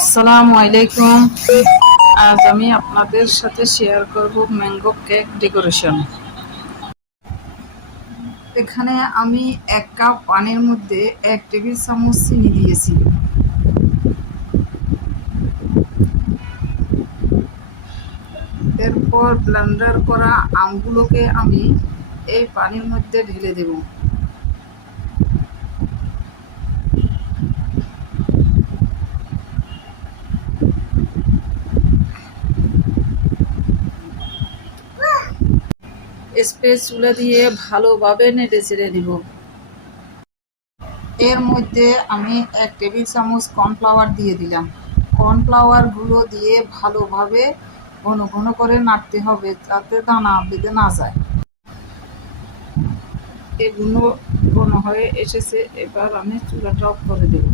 আসসালামু আলাইকুম। আজ আমি আপনাদের সাথে শেয়ার করব ম্যাঙ্গো কেক ডেকোরেশন এখানে আমি এক কাপ পানির মধ্যে এক টেবিল চামচ চিনি দিয়েছি। এরপর ব্লেন্ডার করা আমগুলোকে আমি এই পানির মধ্যে ঢেলে দেবো। স্প্রে চুলে দিয়ে ভালোভাবে নেড়ে চেড়ে নিব। এর মধ্যে আমি এক টেবিল চামচ কর্নফ্লাওয়ার দিয়ে দিলাম। কর্নফ্লাওয়ারগুলো দিয়ে ভালোভাবে ঘন ঘন করে নাড়তে হবে যাতে দানা বেঁধে না যায়। এগুলো ঘন হয়ে এসেছে, এবার আমি চুলাটা অফ করে দেব।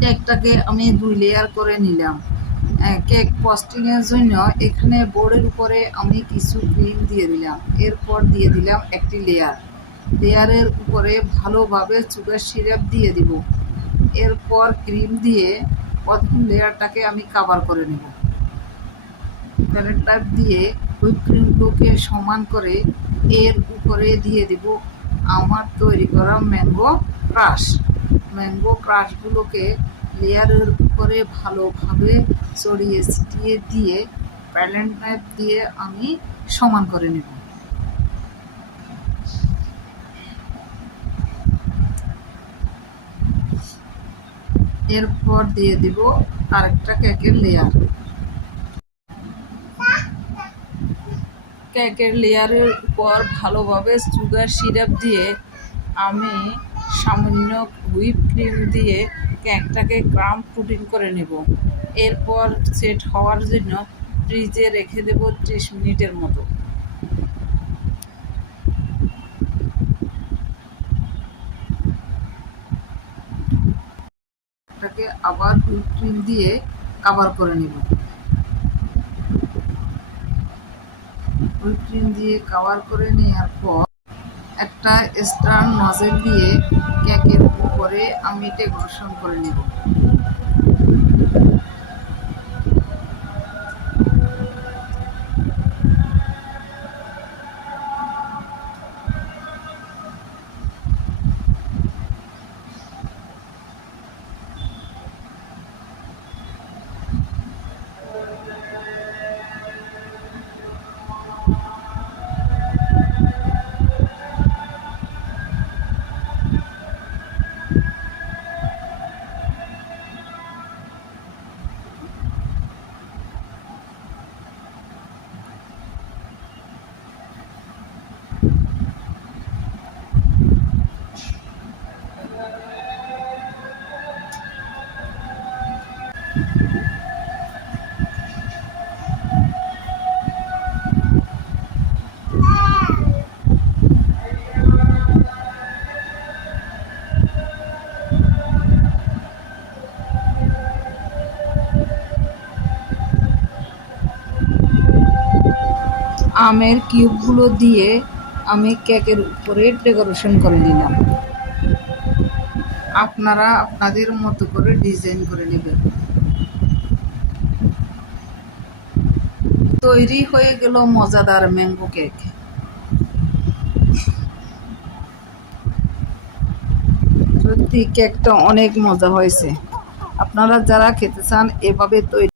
কেকটাকে আমি দুই লেয়ার করে নিলাম। কেক এর জন্য এখানে বোর্ডের উপরে আমি কিছু ক্রিম দিয়ে দিলাম। এরপর দিয়ে দিলাম একটি লেয়ার লেয়ারের উপরে ভালোভাবে চুগার সিরাপ দিয়ে দিব। এরপর ক্রিম দিয়ে প্রথম লেয়ারটাকে আমি কাভার করে নেব। প্যালেট দিয়ে হুইপ ক্রিমগুলোকে সমান করে এর উপরে দিয়ে দিব আমার তৈরি করা ম্যাঙ্গো ক্রাশ ম্যাঙ্গো ক্রাশগুলোকে লেয়ারের উপরে ভালোভাবে ছড়িয়ে ছিটিয়ে দিয়ে প্যালেন্ট নাইফ দিয়ে আমি সমান করে নেব। এরপর দিয়ে দিব আরেকটা কেকের লেয়ার কেকের লেয়ারের উপর ভালোভাবে সুগার সিরাপ দিয়ে আমি সামান্য হুইপ ক্রিম দিয়ে কেকটাকে ক্রাম পুডিং করে নেব। এরপর সেট হওয়ার জন্য ফ্রিজে রেখে দেব ত্রিশ মিনিটের মতো। এটাকে আবার হুইপ দিয়ে কাভার করে নেব। হুইপ দিয়ে কাভার করে নেওয়ার পর একটা স্টার নজেল দিয়ে কেকের উপরে আমি এটা গ্রহণ করে নেব। আমের কিউবগুলো দিয়ে আমি কেকের উপরে ডেকোরেশন করে নিলাম। আপনারা আপনাদের মতো করে ডিজাইন করে নেবেন। তৈরি হয়ে গেল মজাদার ম্যাঙ্গো কেক সত্যি কেকটা অনেক মজা হয়েছে। আপনারা যারা খেতে চান, এভাবে তৈরি